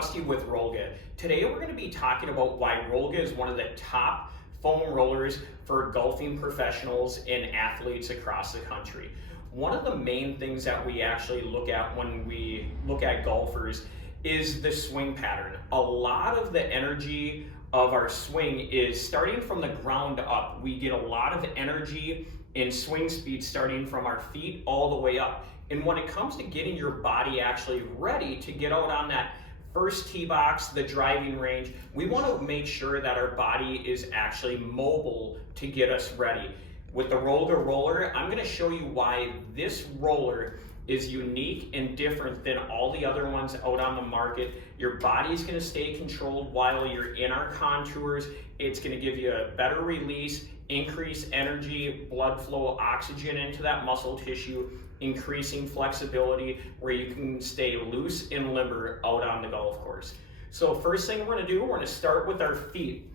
Rusty with Rollga. Today we're going to be talking about why Rollga is one of the top foam rollers for golfing professionals and athletes across the country. One of the main things that we actually look at when we look at golfers is the swing pattern. A lot of the energy of our swing is starting from the ground up. We get a lot of energy and swing speed starting from our feet all the way up. And when it comes to getting your body actually ready to get out on that first tee box, the driving range, we want to make sure that our body is actually mobile to get us ready. With the Rollga roller, I'm going to show you why this roller is unique and different than all the other ones out on the market. Your body's going to stay controlled while you're in our contours. It's going to give you a better release, increase energy, blood flow, oxygen into that muscle tissue, increasing flexibility where you can stay loose and limber out on the golf course. So first thing we're going to do, we're going to start with our feet.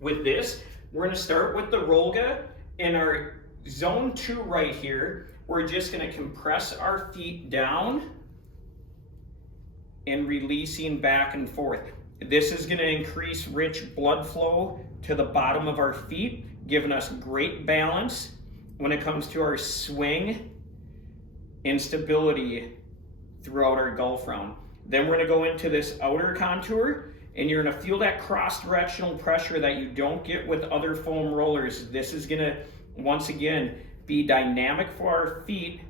With this, we're going to start with the Rollga. In our zone 2 right here, we're just going to compress our feet down and releasing back and forth. This is going to increase rich blood flow to the bottom of our feet, giving us great balance when it comes to our swing and stability throughout our golf round. Then we're going to go into this outer contour, and you're going to feel that cross-directional pressure that you don't get with other foam rollers. This is going to, once again, be dynamic for our feet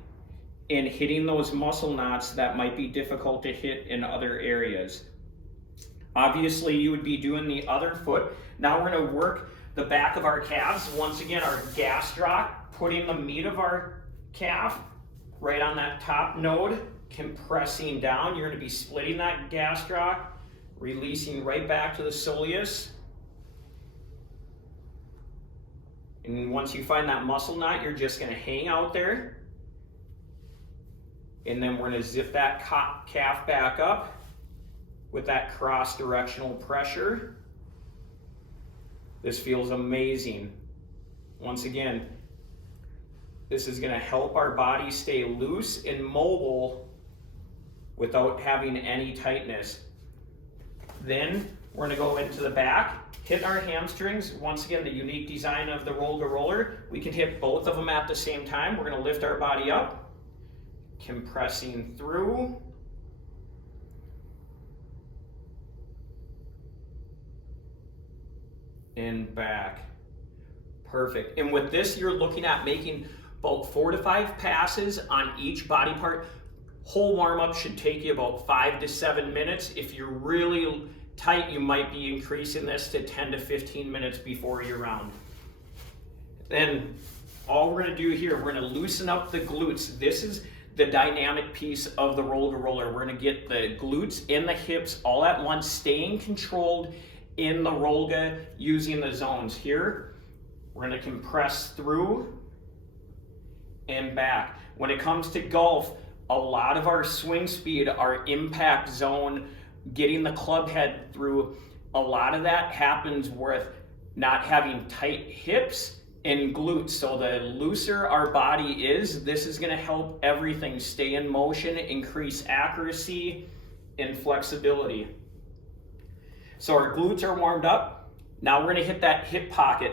in hitting those muscle knots that might be difficult to hit in other areas. Obviously, you would be doing the other foot. Now we're going to work the back of our calves. Once again, our gastroc, putting the meat of our calf right on that top node, compressing down. You're going to be splitting that gastroc, releasing right back to the soleus. And once you find that muscle knot, you're just going to hang out there. And then we're going to zip that calf back up with that cross-directional pressure. This feels amazing. Once again, this is going to help our body stay loose and mobile without having any tightness. Then we're going to go into the back, hit our hamstrings. Once again, the unique design of the Rollga roller, we can hit both of them at the same time. We're going to lift our body up, compressing through. And back. Perfect. And with this, you're looking at making about 4 to 5 passes on each body part. Whole warm-up should take you about 5 to 7 minutes. If you're really tight, you might be increasing this to 10 to 15 minutes before your round. Then all we're going to do here, we're going to loosen up the glutes. This is the dynamic piece of the Rollga roller. We're going to get the glutes and the hips all at once, staying controlled in the Rollga using the zones. Here, we're going to compress through and back. When it comes to golf, a lot of our swing speed, our impact zone, getting the club head through, a lot of that happens with not having tight hips and glutes. So the looser our body is, this is going to help everything stay in motion, increase accuracy and flexibility. So our glutes are warmed up. Now we're going to hit that hip pocket.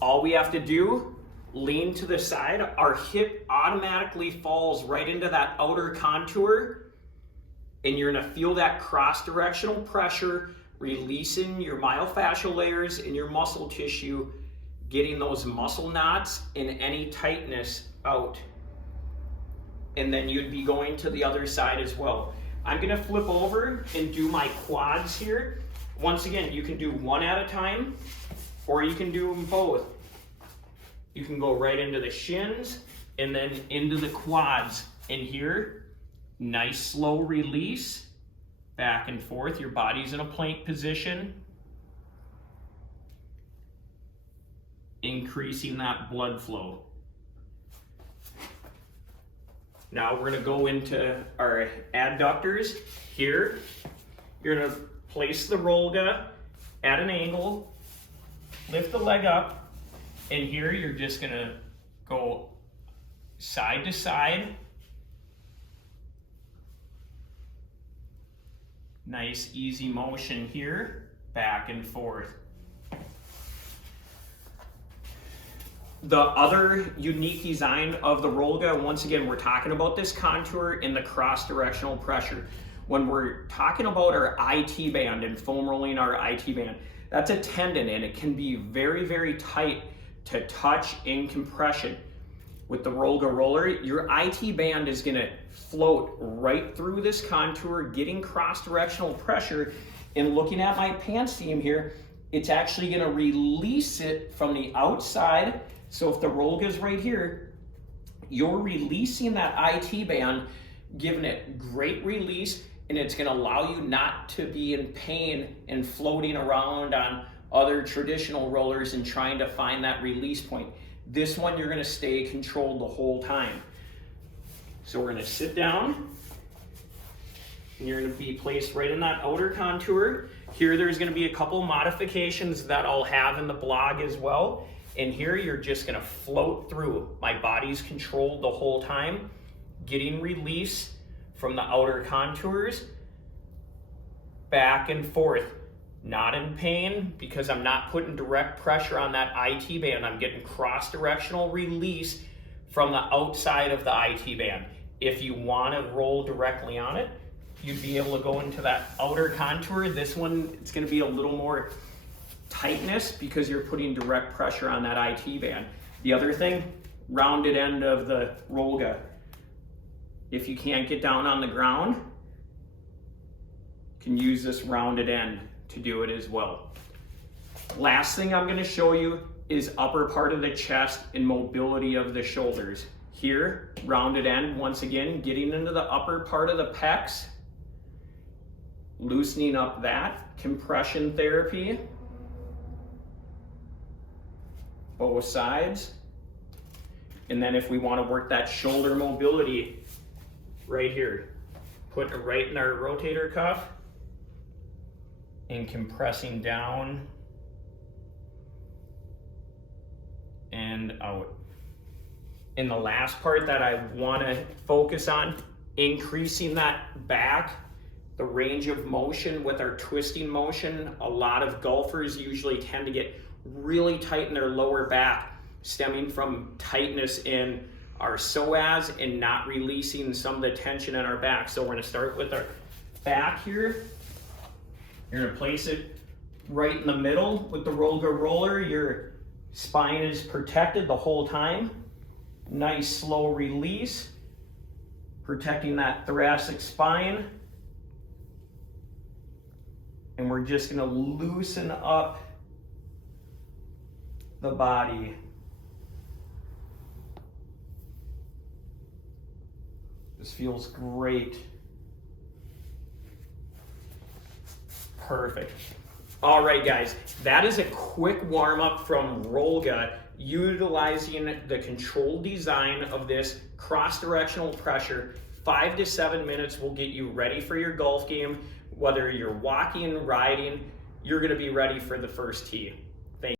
All we have to do, lean to the side. Our hip automatically falls right into that outer contour, and you're going to feel that cross-directional pressure, releasing your myofascial layers and your muscle tissue, getting those muscle knots and any tightness out. And then you'd be going to the other side as well. I'm going to flip over and do my quads here. Once again, you can do one at a time, or you can do them both. You can go right into the shins and then into the quads. And here, nice slow release, back and forth. Your body's in a plank position, increasing that blood flow. Now we're going to go into our adductors. Here, you're going to place the Rollga at an angle, lift the leg up, and here you're just going to go side to side Nice easy motion here, back and forth. The other unique design of the Rollga, once again, we're talking about this contour and the cross-directional pressure. When we're talking about our IT band and foam rolling our IT band, that's a tendon and it can be very, very tight to touch in compression. With the Rollga roller, your IT band is gonna float right through this contour, getting cross-directional pressure. And looking at my pants seam here, it's actually gonna release it from the outside. So if the Rollga's right here, you're releasing that IT band, giving it great release, and it's gonna allow you not to be in pain and floating around on other traditional rollers and trying to find that release point. This one, you're gonna stay controlled the whole time. So we're gonna sit down, and you're gonna be placed right in that outer contour. Here, there's gonna be a couple modifications that I'll have in the blog as well. And here, you're just gonna float through. My body's controlled the whole time, getting release from the outer contours, back and forth. Not in pain because I'm not putting direct pressure on that IT band. I'm getting cross-directional release from the outside of the IT band. If you want to roll directly on it, you'd be able to go into that outer contour. This one, it's going to be a little more tightness because you're putting direct pressure on that IT band. The other thing, rounded end of the Rollga. If you can't get down on the ground, you can use this rounded end to do it as well. Last thing I'm going to show you is upper part of the chest and mobility of the shoulders. Here, rounded end, once again, getting into the upper part of the pecs, loosening up that, compression therapy, both sides. And then if we want to work that shoulder mobility, right here, putting it right in our rotator cuff, and compressing down and out. And the last part that I want to focus on, increasing that back, the range of motion with our twisting motion. A lot of golfers usually tend to get really tight in their lower back, stemming from tightness in our psoas and not releasing some of the tension in our back. So we're going to start with our back here. You're gonna place it right in the middle with the Rollga roller. Your spine is protected the whole time. Nice slow release, protecting that thoracic spine. And we're just gonna loosen up the body. This feels great. Perfect. All right, guys, that is a quick warm-up from Rollga, utilizing the controlled design of this cross-directional pressure. 5 to 7 minutes will get you ready for your golf game. Whether you're walking, riding, you're gonna be ready for the first tee.